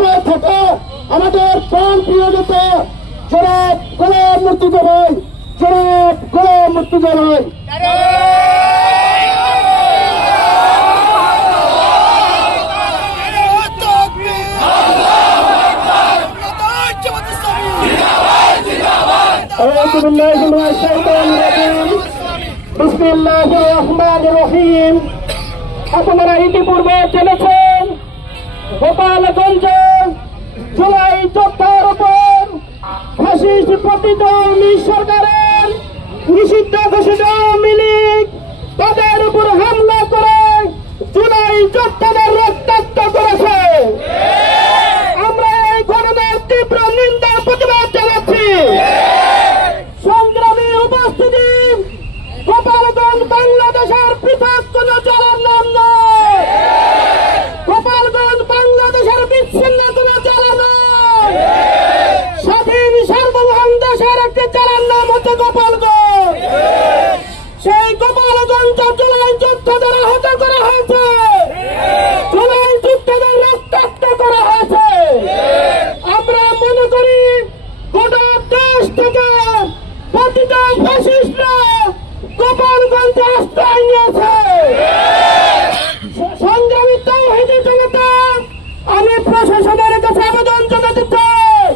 হয়ে থাকে আমাদের প্রাণ প্রিয় নেতা জনাব গোলাম মুর্তজা ভাই, জনাব গোলাম মুর্তজা ভাই। বিসমিল্লাহির রহমানির রহিম। আপনারা ইতিপূর্বে জেনেছেন গোপালগঞ্জে জুলাই যোদ্ধার উপর ফ্যাসিস্ট পতিত সরকারের নিষিদ্ধ ঘোষিত আওয়ামী লীগ তাদের উপর হামলা করে জুলাই যোদ্ধাদের রক্তাক্ত করেছে। আমরা এই ঘটনার তীব্র নিন্দা প্রতিবাদ জানাচ্ছি। সংগ্রামী উপস্থিতি, গোপালগঞ্জ বাংলাদেশের পৃথক কোন জেলার নাম নয়, গোপালগঞ্জ বাংলাদেশের বিচ্ছিন্ন কোন জেলা নয়, স্বাধীন সার্বভৌম দেশের একটি জেলার নাম হচ্ছে গোপালগঞ্জ। সেই গোপালগঞ্জ জুলাই যোদ্ধাদের আহত করা হয়েছে, জুলাই যোদ্ধাদের রক্তাক্ত করা হয়েছে। আমরা মনে করি গোটা দেশ থেকে পতিত ফ্যাসিস্টরা গোপালগঞ্জে আশ্রয় নিয়েছে। সংগ্রামী তাওহীদি জনতা, আমি প্রশাসনের কাছে আবেদন জানাতে চাই,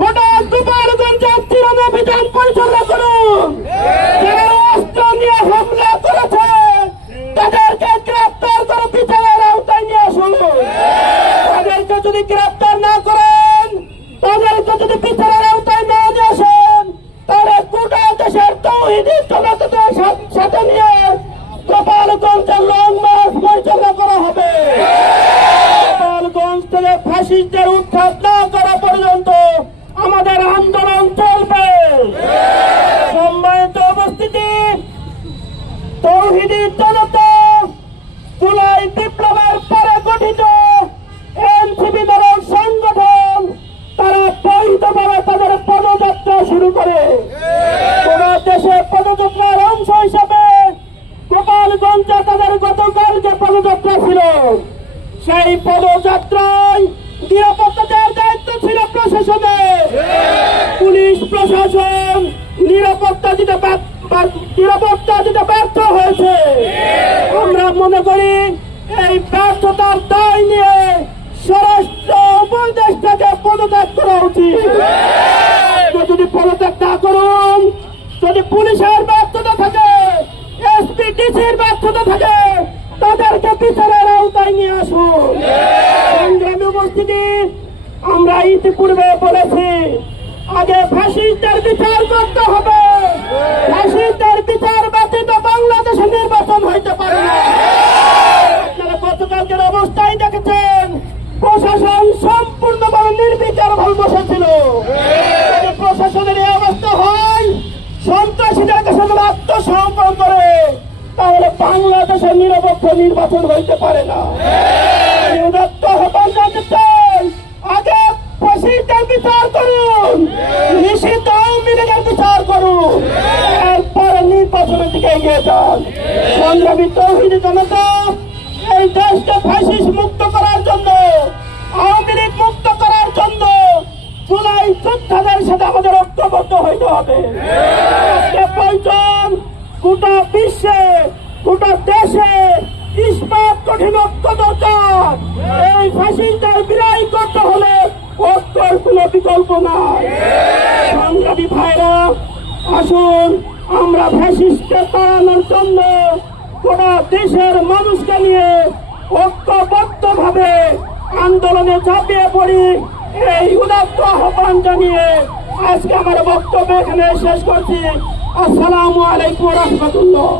গোটা গোপালগঞ্জে ত্রাণ অভিযান পরিচালনা করুন। যারা অস্ত্র নিয়ে হামলা করেছে তাদেরকে গ্রেপ্তার করে বিচারের আওতায় নিয়ে আসুন। তাদেরকে যদি গ্রেপ্তার না করেন, তাদেরকে যদি বিচারের আওতায় না নিয়ে আসেন, তাহলে গোটা দেশের তাওহীদি জনতাদের সাথে নিয়ে গোপালগঞ্জের লং মার্চ পরিচালনা করা হবে। গোপালগঞ্জ থেকে ফ্যাসিস্টদের উৎখাত না করা পর্যন্ত আমাদের আন্দোলন চলবে। সম্মানিত উপস্থিতি, তাওহীদি জনতা জুলাই বিপ্লবের পরে গঠিত এনসিপি নামক সংগঠন তারা বৈধভাবে তাদের পদযাত্রা শুরু করে। গোটা দেশে পদযাত্রার অংশ হিসেবে গোপালগঞ্জে তাদের গতকালকে পদযাত্রা ছিল। সেই পদযাত্রায় নিরাপত্তা দেওয়ার দায়িত্ব ছিল প্রশাসনের। পুলিশ প্রশাসন নিরাপত্তা দিতে ব্যর্থ হয়েছে। আমরা মনে করি এই ব্যর্থতার দায় নিয়ে স্বরাষ্ট্র উপদেষ্টাকে পদত্যাগ করা উচিত। যদি পদত্যাগ না করুন, যদি পুলিশের ব্যর্থতা থাকে, এসপি ডিসির ব্যর্থতা থাকে, তাদেরকে বিচারের আওতায় নিয়ে আসুন। সংগ্রামী উপস্থিতি, আমরা ইতিপূর্বে বলেছি আগে ফ্যাসিস্টদের বিচার করতে হবে। ফ্যাসিস্টদের বিচার ব্যতীত বাংলাদেশে নির্বাচন হইতে পারে না। আপনারা গতকালকের অবস্থায় দেখেছেন প্রশাসন সম্পূর্ণভাবে নির্বিচার ভাবে বসেছিল। যদি প্রশাসনের এই অবস্থা হয়, সন্ত্রাসীদের কাছে আত্মসমর্পণ করে, তাহলে বাংলাদেশে নিরপেক্ষ নির্বাচন হইতে পারে না। আগে ফ্যাসিস্টদের বিচার করুন, নিষিদ্ধ আওয়ামী লীগের বিচার করুন, এরপরে নির্বাচনের দিকে এগিয়ে যান। সংগ্রামী তাওহীদি জনতা, এই দেশকে ফ্যাসিস্ট মুক্ত করার জন্য, আওয়ামী লীগ মুক্ত করার জন্য জুলাই যোদ্ধাদের সাথে আমাদের ঐক্যবদ্ধ হইতে হবে। প্রয়োজন গোটা বিশ্বে, গোটা দেশে ইস্পাত কঠিন ঐক্য দরকার। এই ফ্যাসিস্টদের বিদায় করতে হলে ঐক্যের কোন বিকল্প নাই। সংগ্রামী ভাইরা, আসুন আমরা ফ্যাসিস্টকে তাড়ানোর জন্য গোটা দেশের মানুষকে নিয়ে ঐক্যবদ্ধভাবে আন্দোলনে ঝাঁপিয়ে পড়ি। এই উদাত্ত আহ্বান জানিয়ে আজকে আমার বক্তব্য এখানে শেষ করছি। আসসালামু আলাইকুম ওয়া রাহমাতুল্লাহ।